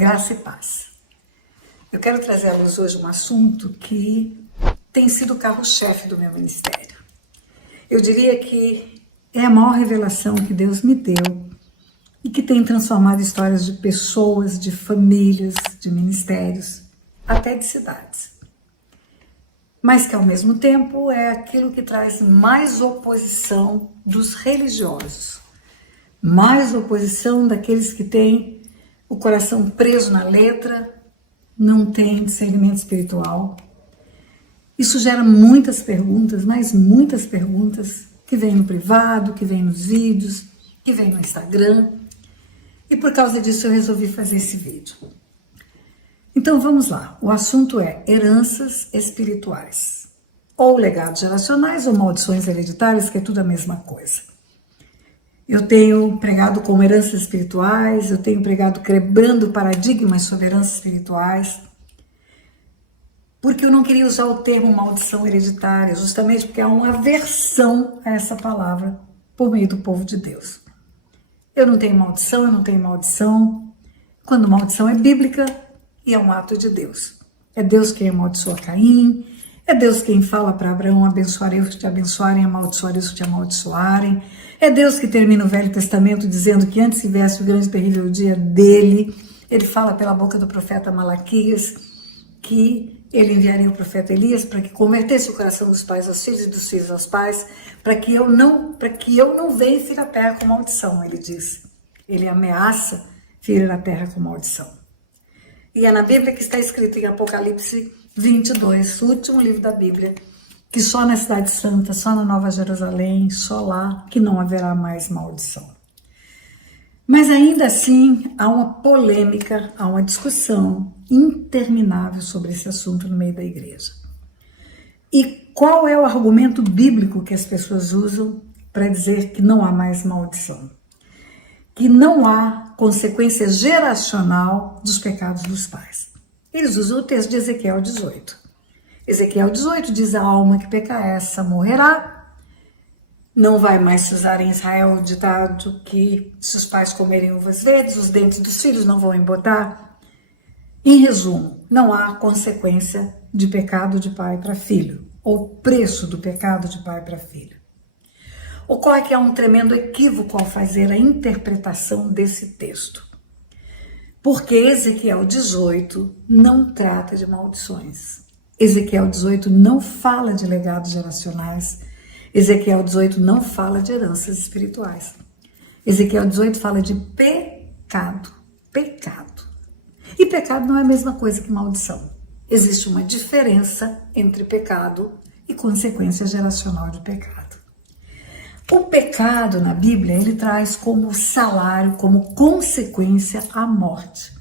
Graça e paz. Eu quero trazer à luz hoje um assunto que tem sido o carro-chefe do meu ministério. Eu diria que é a maior revelação que Deus me deu e que tem transformado histórias de pessoas, de famílias, de ministérios, até de cidades. Mas que ao mesmo tempo é aquilo que traz mais oposição dos religiosos, mais oposição daqueles que têm o coração preso na letra, não têm discernimento espiritual. Isso gera muitas perguntas, mas muitas perguntas que vêm no privado, que vêm nos vídeos, que vêm no Instagram. E por causa disso eu resolvi fazer esse vídeo. Então vamos lá, o assunto é heranças espirituais, ou legados geracionais ou maldições hereditárias, que é tudo a mesma coisa. Eu tenho pregado como heranças espirituais, eu tenho pregado quebrando paradigmas sobre heranças espirituais, porque eu não queria usar o termo maldição hereditária, justamente porque há uma aversão a essa palavra por meio do povo de Deus. Eu não tenho maldição, eu não tenho maldição. Quando maldição é bíblica e é um ato de Deus. É Deus quem amaldiçoa Caim, é Deus quem fala para Abraão, abençoarei os que te abençoarem, amaldiçoarei os que te amaldiçoarem. É Deus que termina o Velho Testamento dizendo que antes que viesse o grande e terrível dia dele, ele fala pela boca do profeta Malaquias que ele enviaria o profeta Elias para que convertesse o coração dos pais aos filhos e dos filhos aos pais, para que eu não venha ferir a terra com maldição, ele diz. Ele ameaça ferir a terra com maldição. E é na Bíblia que está escrito em Apocalipse 22, o último livro da Bíblia, que só na Cidade Santa, só na Nova Jerusalém, só lá, que não haverá mais maldição. Mas ainda assim, há uma polêmica, há uma discussão interminável sobre esse assunto no meio da igreja. E qual é o argumento bíblico que as pessoas usam para dizer que não há mais maldição? Que não há consequência geracional dos pecados dos pais. Eles usam o texto de Ezequiel 18. Ezequiel 18 diz: a alma que pecar essa morrerá. Não vai mais se usar em Israel o ditado que se os pais comerem uvas verdes, os dentes dos filhos não vão embotar. Em resumo, não há consequência de pecado de pai para filho, ou preço do pecado de pai para filho. Ocorre que há um tremendo equívoco ao fazer a interpretação desse texto. Porque Ezequiel 18 não trata de maldições. Ezequiel 18 não fala de legados geracionais. Ezequiel 18 não fala de heranças espirituais. Ezequiel 18 fala de pecado. Pecado. E pecado não é a mesma coisa que maldição. Existe uma diferença entre pecado e consequência geracional de pecado. O pecado na Bíblia, ele traz como salário, como consequência a morte.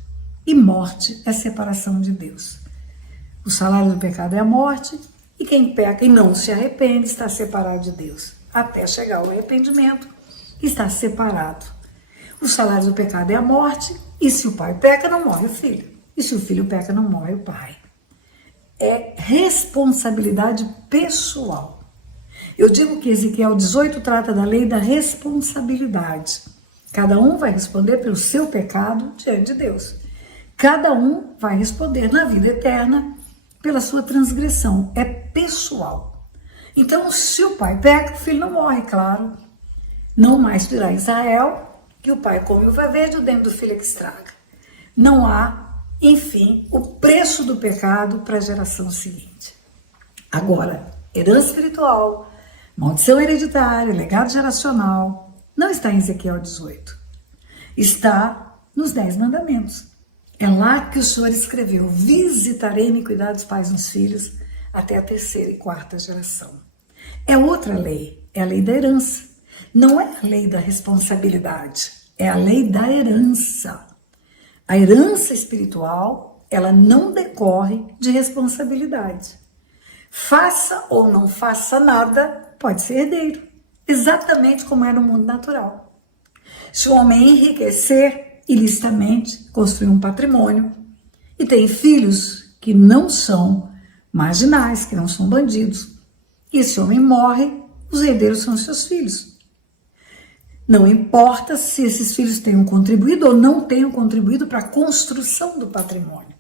E morte é separação de Deus. O salário do pecado é a morte, e quem peca e não se arrepende está separado de Deus. Até chegar ao arrependimento, está separado. O salário do pecado é a morte, e se o pai peca, não morre o filho. E se o filho peca, não morre o pai. É responsabilidade pessoal. Eu digo que Ezequiel 18 trata da lei da responsabilidade. Cada um vai responder pelo seu pecado diante de Deus. Cada um vai responder na vida eterna pela sua transgressão. É pessoal. Então, se o pai peca, o filho não morre, claro. Não mais dirá Israel que o pai come uva verde, o dente do filho é que estraga. Não há, enfim, o preço do pecado para a geração seguinte. Agora, herança espiritual, maldição hereditária, legado geracional, não está em Ezequiel 18. Está nos 10 mandamentos. É lá que o Senhor escreveu: visitarei a iniquidade dos pais nos filhos até a 3ª e 4ª geração. É outra lei, é a lei da herança. Não é a lei da responsabilidade, é a lei da herança. A herança espiritual, ela não decorre de responsabilidade. Faça ou não faça nada, pode ser herdeiro, exatamente como é no mundo natural. Se o homem enriquecer ilicitamente, construir um patrimônio, e tem filhos que não são marginais, que não são bandidos, e esse homem morre, os herdeiros são seus filhos. Não importa se esses filhos tenham contribuído ou não tenham contribuído para a construção do patrimônio.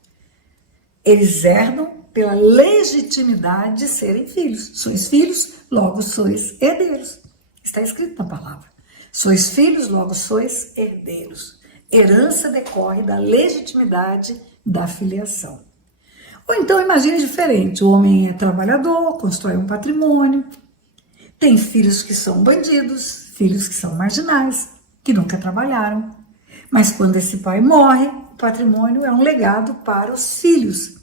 Eles herdam pela legitimidade de serem filhos. Sois filhos, logo sois herdeiros. Está escrito na palavra. Sois filhos, logo sois herdeiros. Herança decorre da legitimidade da filiação. Ou então imagine diferente. O homem é trabalhador, constrói um patrimônio, tem filhos que são bandidos, filhos que são marginais, que nunca trabalharam. Mas quando esse pai morre, o patrimônio é um legado para os filhos.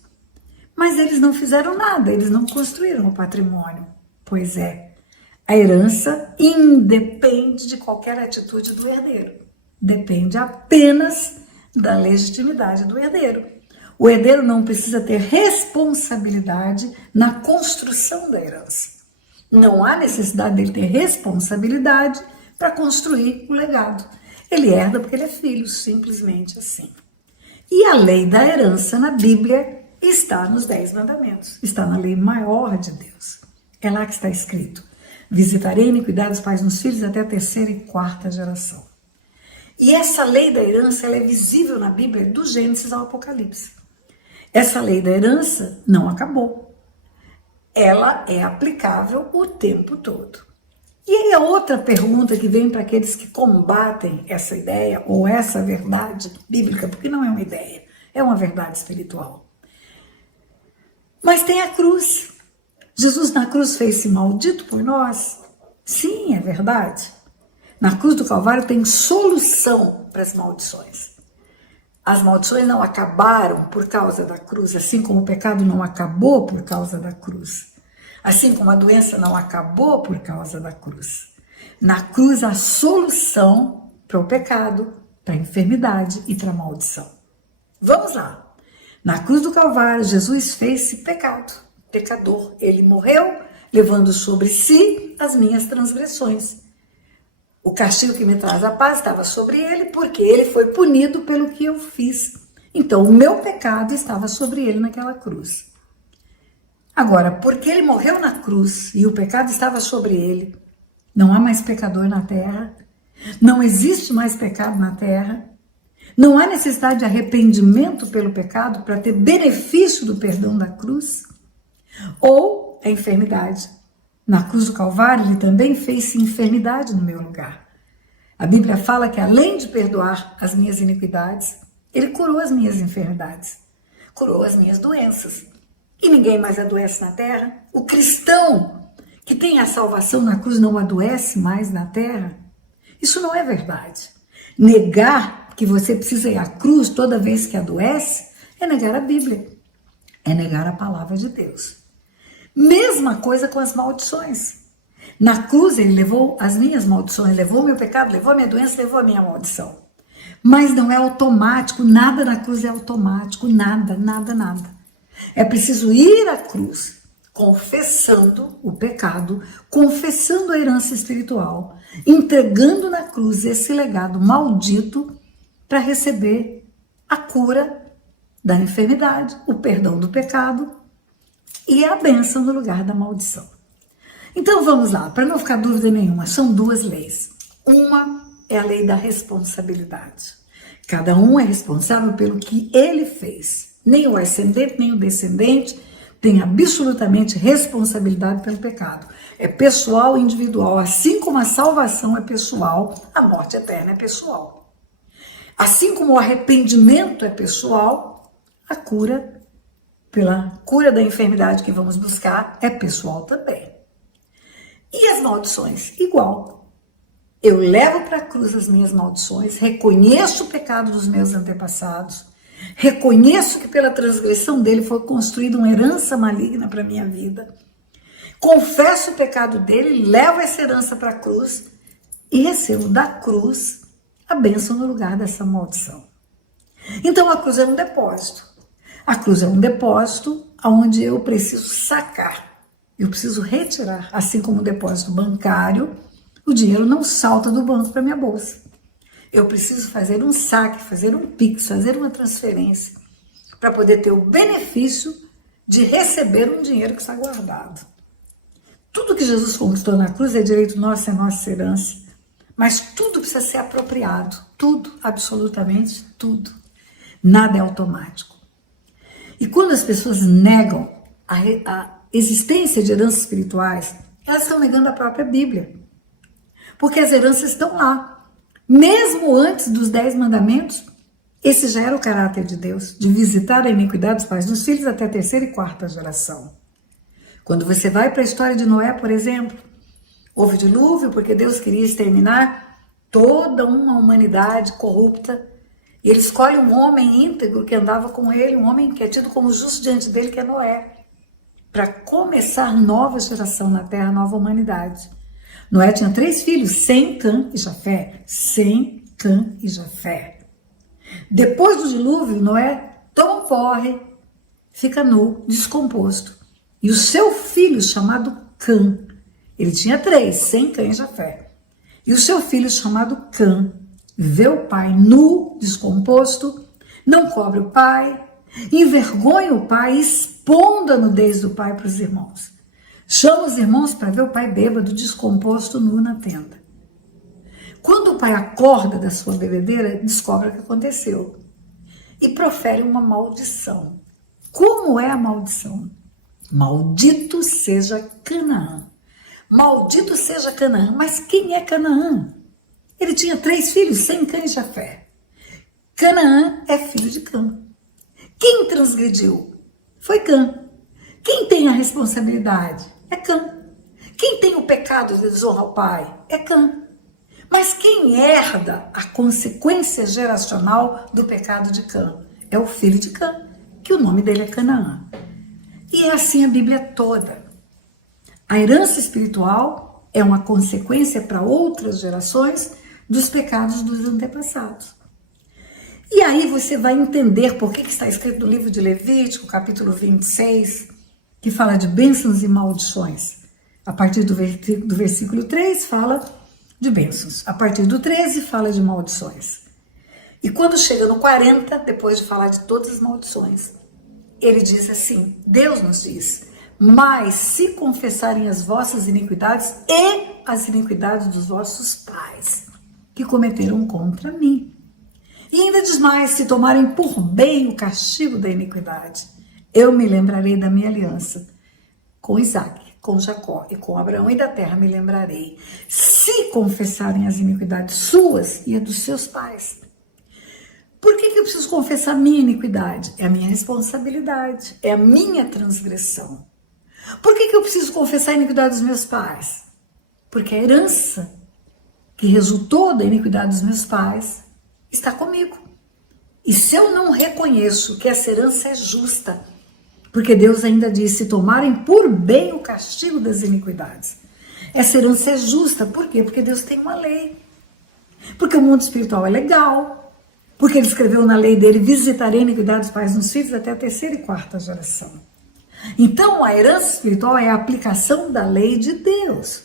Mas eles não fizeram nada, eles não construíram o patrimônio. Pois é, a herança independe de qualquer atitude do herdeiro. Depende apenas da legitimidade do herdeiro. O herdeiro não precisa ter responsabilidade na construção da herança. Não há necessidade dele ter responsabilidade para construir o legado. Ele herda porque ele é filho, simplesmente assim. E a lei da herança na Bíblia está nos 10 mandamentos, está na lei maior de Deus. É lá que está escrito: visitarei a iniquidade dos pais nos filhos até a 3ª e 4ª geração. E essa lei da herança ela é visível na Bíblia do Gênesis ao Apocalipse. Essa lei da herança não acabou. Ela é aplicável o tempo todo. E aí a outra pergunta que vem para aqueles que combatem essa ideia ou essa verdade bíblica, porque não é uma ideia, é uma verdade espiritual. Mas tem a cruz. Jesus na cruz fez-se maldito por nós? Sim, é verdade. Na cruz do Calvário tem solução para as maldições. As maldições não acabaram por causa da cruz, assim como o pecado não acabou por causa da cruz. Assim como a doença não acabou por causa da cruz. Na cruz há solução para o pecado, para a enfermidade e para a maldição. Vamos lá. Na cruz do Calvário, Jesus fez-se pecado, pecador. Ele morreu, levando sobre si as minhas transgressões. O castigo que me traz a paz estava sobre ele, porque ele foi punido pelo que eu fiz. Então, o meu pecado estava sobre ele naquela cruz. Agora, porque ele morreu na cruz e o pecado estava sobre ele, não há mais pecador na terra, não existe mais pecado na terra, não há necessidade de arrependimento pelo pecado para ter benefício do perdão da cruz, ou a enfermidade. Na cruz do Calvário, ele também fez-se enfermidade no meu lugar. A Bíblia fala que além de perdoar as minhas iniquidades, ele curou as minhas enfermidades, curou as minhas doenças. E ninguém mais adoece na terra. O cristão que tem a salvação na cruz não adoece mais na terra. Isso não é verdade. Negar que você precisa ir à cruz toda vez que adoece é negar a Bíblia, é negar a palavra de Deus. Mesma coisa com as maldições. Na cruz ele levou as minhas maldições, levou o meu pecado, levou a minha doença, levou a minha maldição. Mas não é automático, nada na cruz é automático, nada, nada, nada. É preciso ir à cruz, confessando o pecado, confessando a herança espiritual, entregando na cruz esse legado maldito para receber a cura da enfermidade, o perdão do pecado e a bênção no lugar da maldição. Então vamos lá, para não ficar dúvida nenhuma, são 2 leis. Uma é a lei da responsabilidade. Cada um é responsável pelo que ele fez. Nem o ascendente, nem o descendente tem absolutamente responsabilidade pelo pecado. É pessoal e individual. Assim como a salvação é pessoal, a morte eterna é pessoal. Assim como o arrependimento é pessoal, a cura, pela cura da enfermidade que vamos buscar, é pessoal também. E as maldições? Igual. Eu levo para a cruz as minhas maldições, reconheço o pecado dos meus antepassados, reconheço que pela transgressão dele foi construída uma herança maligna para a minha vida, confesso o pecado dele, levo essa herança para a cruz e recebo da cruz a bênção no lugar dessa maldição. Então a cruz é um depósito. A cruz é um depósito onde eu preciso sacar, eu preciso retirar, assim como o depósito bancário, o dinheiro não salta do banco para minha bolsa. Eu preciso fazer um saque, fazer um Pix, fazer uma transferência para poder ter o benefício de receber um dinheiro que está guardado. Tudo que Jesus conquistou na cruz é direito nosso, é nossa herança. Mas tudo precisa ser apropriado. Tudo, absolutamente tudo. Nada é automático. E quando as pessoas negam a existência de heranças espirituais, elas estão negando a própria Bíblia. Porque as heranças estão lá. Mesmo antes dos 10 mandamentos, esse já era o caráter de Deus, de visitar a iniquidade dos pais dos filhos até a 3ª e 4ª geração. Quando você vai para a história de Noé, por exemplo, houve dilúvio porque Deus queria exterminar toda uma humanidade corrupta. E ele escolhe um homem íntegro que andava com ele, um homem que é tido como justo diante dele, que é Noé, para começar nova geração na terra, nova humanidade. Noé tinha 3 filhos, Sem, Cã e Jafé. Sem, Cã e Jafé. Depois do dilúvio, Noé toma um porre, fica nu, descomposto. E o seu filho, chamado Cã, ele tinha 3, Sem, Cã e Jafé. E o seu filho, chamado Cã, vê o pai nu, descomposto, não cobre o pai, envergonha o pai, expondo a nudez do pai para os irmãos. Chama os irmãos para ver o pai bêbado, descomposto, nu na tenda. Quando o pai acorda da sua bebedeira, descobre o que aconteceu e profere uma maldição. Como é a maldição? Maldito seja Canaã. Maldito seja Canaã. Mas quem é Canaã? Ele tinha 3 filhos, Sem, Cã e Jafé. Canaã é filho de Cã. Quem transgrediu? Foi Cã. Quem tem a responsabilidade? É Cã. Quem tem o pecado de desonrar o pai? É Cã. Mas quem herda a consequência geracional do pecado de Cã? É o filho de Cã, que o nome dele é Canaã. E é assim a Bíblia toda. A herança espiritual é uma consequência para outras gerações dos pecados dos antepassados. E aí você vai entender por que está escrito no livro de Levítico, capítulo 26, que fala de bênçãos e maldições. A partir do versículo 3 fala de bênçãos. A partir do 13 fala de maldições. E quando chega no 40, depois de falar de todas as maldições, ele diz assim, Deus nos diz, mas se confessarem as vossas iniquidades e as iniquidades dos vossos pais, que cometeram contra mim. E ainda diz mais, se tomarem por bem o castigo da iniquidade, eu me lembrarei da minha aliança com Isaac, com Jacó e com Abraão, e da terra me lembrarei, se confessarem as iniquidades suas e a dos seus pais. Por que eu preciso confessar a minha iniquidade? É a minha responsabilidade, é a minha transgressão. Por que eu preciso confessar a iniquidade dos meus pais? Porque a herança que resultou da iniquidade dos meus pais está comigo. E se eu não reconheço que essa herança é justa, porque Deus ainda diz, se tomarem por bem o castigo das iniquidades, essa herança é justa. Por quê? Porque Deus tem uma lei. Porque o mundo espiritual é legal. Porque ele escreveu na lei dele, visitarei a iniquidade dos pais nos filhos até a 3ª e 4ª geração. Então, a herança espiritual é a aplicação da lei de Deus.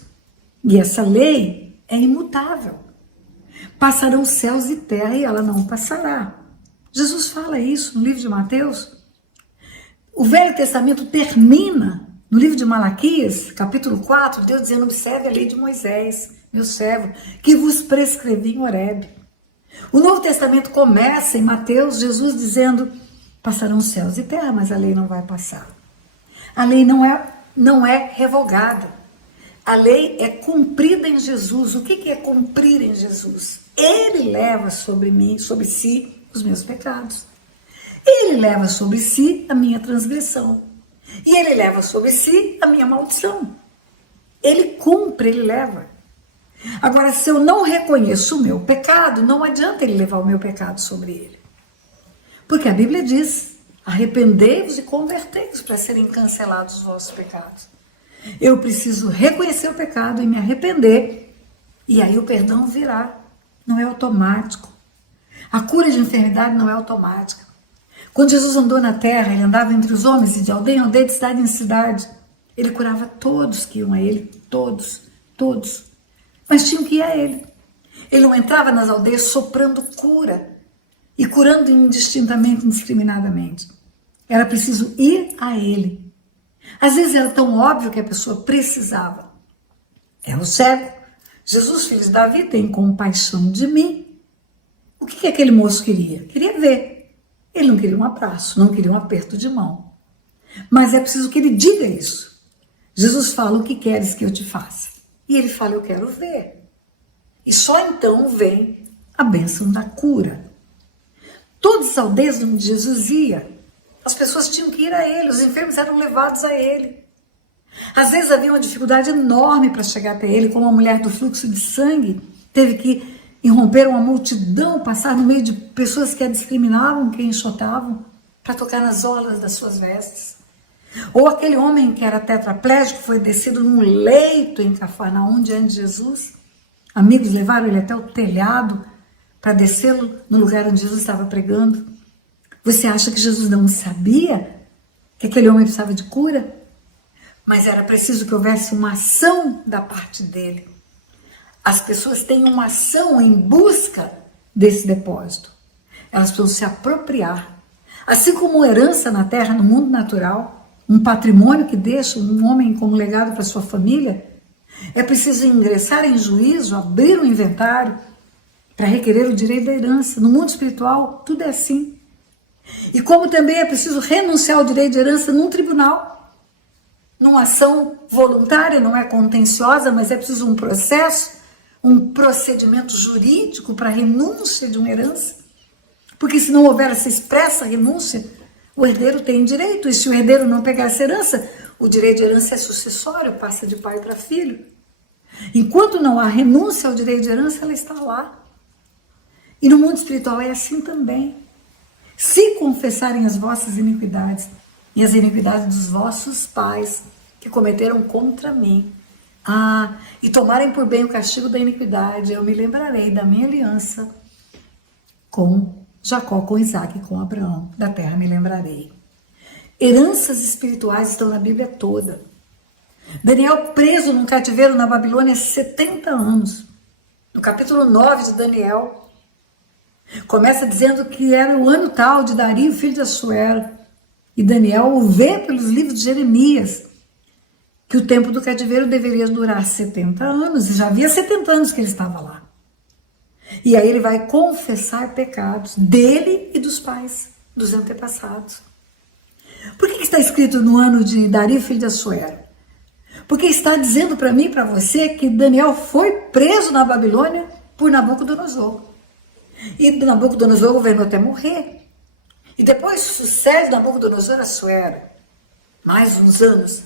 E essa lei é imutável. Passarão céus e terra e ela não passará. Jesus fala isso no livro de Mateus. O Velho Testamento termina no livro de Malaquias, capítulo 4, Deus dizendo, observe a lei de Moisés, meu servo, que vos prescrevi em Horebe. O Novo Testamento começa em Mateus, Jesus dizendo, passarão céus e terra, mas a lei não vai passar. A lei não é revogada. A lei é cumprida em Jesus. O que é cumprir em Jesus? Ele leva sobre si os meus pecados. Ele leva sobre si a minha transgressão. E ele leva sobre si a minha maldição. Ele cumpre, ele leva. Agora, se eu não reconheço o meu pecado, não adianta ele levar o meu pecado sobre ele. Porque a Bíblia diz, arrependei-vos e convertei-vos para serem cancelados os vossos pecados. Eu preciso reconhecer o pecado e me arrepender, e aí o perdão virá. Não é automático. A cura de enfermidade não é automática. Quando Jesus andou na terra, ele andava entre os homens e de aldeia em aldeia, de cidade em cidade. Ele curava todos que iam a ele, todos. Mas tinham que ir a ele. Ele não entrava nas aldeias soprando cura e curando indistintamente, indiscriminadamente. Era preciso ir a ele. Às vezes era tão óbvio que a pessoa precisava. Era o cego. Jesus, filho de Davi, tem compaixão de mim. O que aquele moço queria? Queria ver. Ele não queria um abraço, não queria um aperto de mão. Mas é preciso que ele diga isso. Jesus fala: o que queres que eu te faça? E ele fala: eu quero ver. E só então vem a bênção da cura. Todas as aldeias onde Jesus ia, as pessoas tinham que ir a ele, os enfermos eram levados a ele. Às vezes havia uma dificuldade enorme para chegar até ele, como a mulher do fluxo de sangue teve que irromper uma multidão, passar no meio de pessoas que a discriminavam, que a enxotavam, para tocar nas orlas das suas vestes. Ou aquele homem que era tetraplégico foi descido num leito em Cafarnaum diante de Jesus. Amigos levaram ele até o telhado para descê-lo no lugar onde Jesus estava pregando. Você acha que Jesus não sabia que aquele homem precisava de cura? Mas era preciso que houvesse uma ação da parte dele. As pessoas têm uma ação em busca desse depósito. Elas precisam se apropriar. Assim como herança na terra, no mundo natural, um patrimônio que deixa um homem como legado para sua família, é preciso ingressar em juízo, abrir um inventário para requerer o direito da herança. No mundo espiritual, tudo é assim. E como também é preciso renunciar ao direito de herança num tribunal, numa ação voluntária, não é contenciosa, mas é preciso um processo, um procedimento jurídico para renúncia de uma herança. Porque se não houver essa expressa renúncia, o herdeiro tem direito, e se o herdeiro não pegar essa herança, o direito de herança é sucessório, passa de pai para filho. Enquanto não há renúncia ao direito de herança, ela está lá. E no mundo espiritual é assim também. Se confessarem as vossas iniquidades e as iniquidades dos vossos pais que cometeram contra mim, e tomarem por bem o castigo da iniquidade, eu me lembrarei da minha aliança com Jacó, com Isaac e com Abraão. Da terra me lembrarei. Heranças espirituais estão na Bíblia toda. Daniel preso num cativeiro na Babilônia há 70 anos. No capítulo 9 de Daniel, começa dizendo que era o ano tal de Dario, filho de Assuero. E Daniel o vê pelos livros de Jeremias, que o tempo do cativeiro deveria durar 70 anos. E já havia 70 anos que ele estava lá. E aí ele vai confessar pecados dele e dos pais, dos antepassados. Por que está escrito no ano de Dario, filho de Assuero? Porque está dizendo para mim e para você que Daniel foi preso na Babilônia por Nabucodonosor. E Nabucodonosor governou até morrer. E depois sucede Nabucodonosor a Assuero. Mais uns anos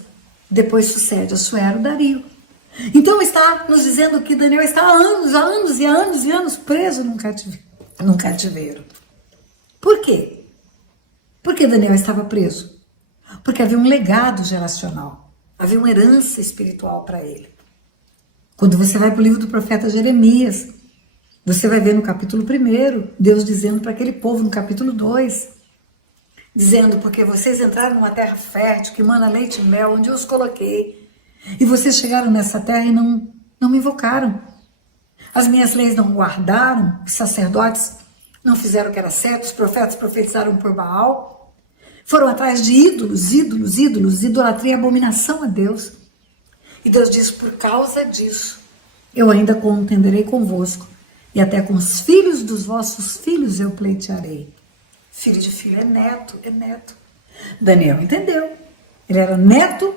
depois sucede Assuero Dario. Então está nos dizendo que Daniel está há anos preso num cativeiro. Por quê? Por que Daniel estava preso? Porque havia um legado geracional. Havia uma herança espiritual para ele. Quando você vai para o livro do profeta Jeremias, você vai ver no capítulo 1, Deus dizendo para aquele povo, no capítulo 2, dizendo: porque vocês entraram numa terra fértil, que mana leite e mel, onde eu os coloquei, e vocês chegaram nessa terra e não me invocaram. As minhas leis não guardaram, os sacerdotes não fizeram o que era certo, os profetas profetizaram por Baal, foram atrás de ídolos, idolatria e abominação a Deus. E Deus diz: por causa disso, eu ainda contenderei convosco, e até com os filhos dos vossos filhos eu pleitearei. Filho de filho é neto, é neto. Daniel entendeu. Ele era neto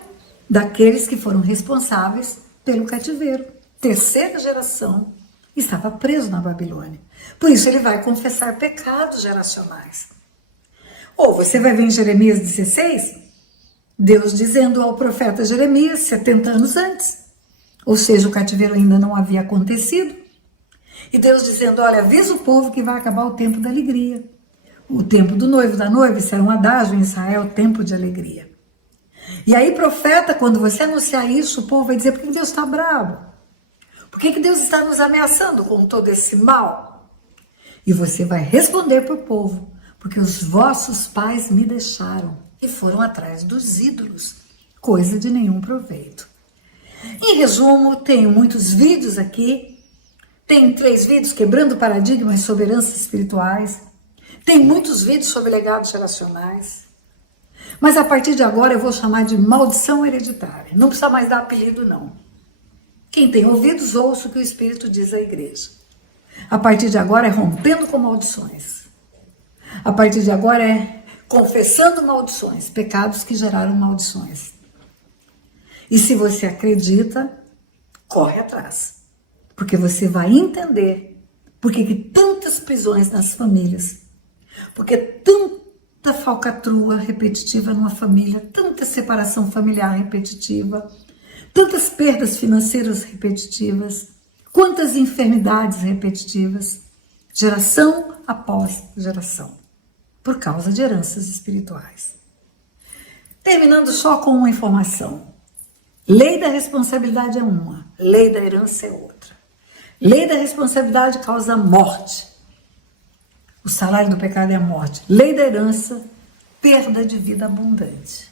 daqueles que foram responsáveis pelo cativeiro. Terceira geração, estava preso na Babilônia. Por isso ele vai confessar pecados geracionais. Ou você vai ver em Jeremias 16, Deus dizendo ao profeta Jeremias, 70 anos antes, ou seja, o cativeiro ainda não havia acontecido, e Deus dizendo: olha, avisa o povo que vai acabar o tempo da alegria. O tempo do noivo e da noiva, isso era um adágio em Israel, tempo de alegria. E aí, profeta, quando você anunciar isso, o povo vai dizer: por que Deus está bravo? Por que Deus está nos ameaçando com todo esse mal? E você vai responder para o povo: porque os vossos pais me deixaram e foram atrás dos ídolos, coisa de nenhum proveito. Em resumo, tenho muitos vídeos aqui. Tem 3 vídeos quebrando paradigmas sobre heranças espirituais. Tem muitos vídeos sobre legados geracionais. Mas a partir de agora eu vou chamar de maldição hereditária. Não precisa mais dar apelido, não. O Quem tem ouvidos, ouça o que o Espírito diz à igreja. A partir de agora é rompendo com maldições. A partir de agora é confessando maldições, pecados que geraram maldições. E se você acredita, corre atrás. Porque você vai entender por que tantas prisões nas famílias, porque tanta falcatrua repetitiva numa família, tanta separação familiar repetitiva, tantas perdas financeiras repetitivas, quantas enfermidades repetitivas, geração após geração, por causa de heranças espirituais. Terminando só com uma informação. Lei da responsabilidade é uma, lei da herança é outra. Lei da responsabilidade causa morte. O salário do pecado é a morte. Lei da herança, perda de vida abundante.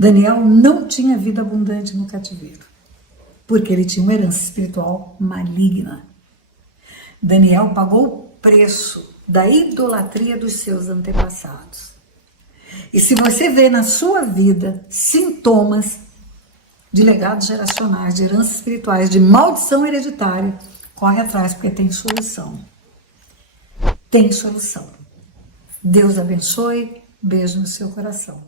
Daniel não tinha vida abundante no cativeiro, porque ele tinha uma herança espiritual maligna. Daniel pagou o preço da idolatria dos seus antepassados. E se você vê na sua vida sintomas de legados geracionais, de heranças espirituais, de maldição hereditária, corre atrás, porque tem solução. Tem solução. Deus abençoe. Beijo no seu coração.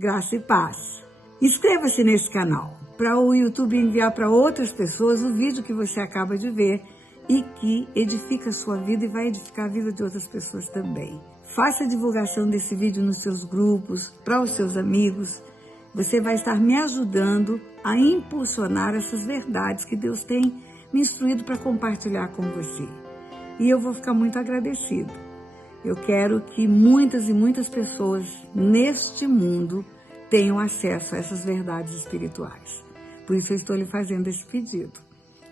Graça e paz. Inscreva-se nesse canal para o YouTube enviar para outras pessoas o vídeo que você acaba de ver e que edifica a sua vida e vai edificar a vida de outras pessoas também. Faça a divulgação desse vídeo nos seus grupos, para os seus amigos. Você vai estar me ajudando a impulsionar essas verdades que Deus tem me instruído para compartilhar com você. E eu vou ficar muito agradecida. Eu quero que muitas e muitas pessoas neste mundo tenham acesso a essas verdades espirituais. Por isso eu estou lhe fazendo esse pedido.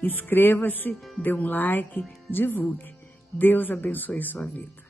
Inscreva-se, dê um like, divulgue. Deus abençoe sua vida.